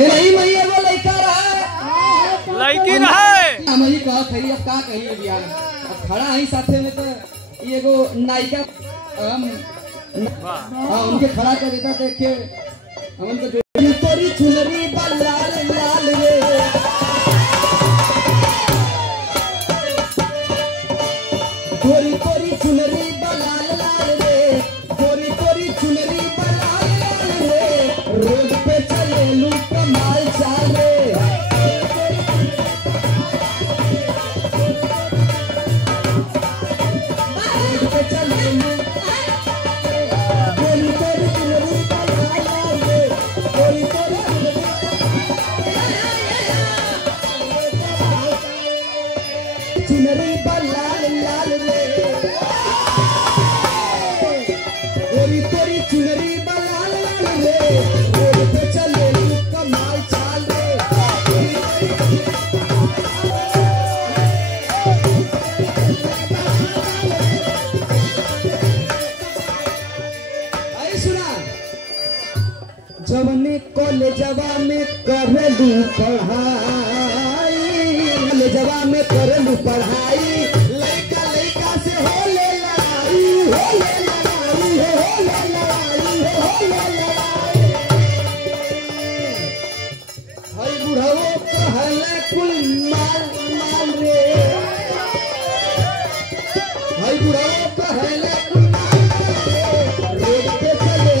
नहीं मैया वो लड़का रहा लड़की रहे हम ही कहा खई अब का कही बियाह अब खड़ा ही साथे में तो ये एगो नायिका हां उनके खड़ा कर देता देख के हम उनको जो तोरी चुनरी लाल लाल रे तोरी तोरी चुनरी लाल लाल रे तोरी तोरी चुनरी लाल लाल रे रोड पे चले लू कमाल चाल रे चुनरी लाल लाल रे गोरी तोरी चुनरी लाल लाल रे रोड पे चले कमाल चाल रे आई सुना जवने कॉलेजवा में करलू पढ़ाई कॉलेजवा में करलू पढ़ाई लड़का लड़का से हो ले लड़ाई हो ले लड़ाई हो ले लड़ाई हो ले लड़ाई हई बुढ़ाओ कहले कुल माल माल रे हई बुढ़ाओ कहले कुल माल रे रोड पे चले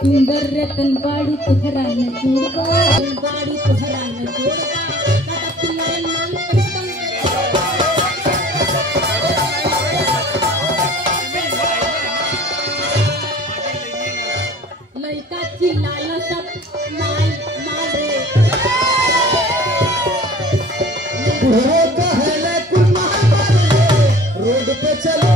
सुंदर रतन बाड़ी तुहरा न जोड़गा बाड़ी तुहरा न जोड़गा कदप लाल लाल पत्तम लड़का चिल्लाला सब माल माल रे बुढ़ो कहले कुल माल रे रोड पे चलो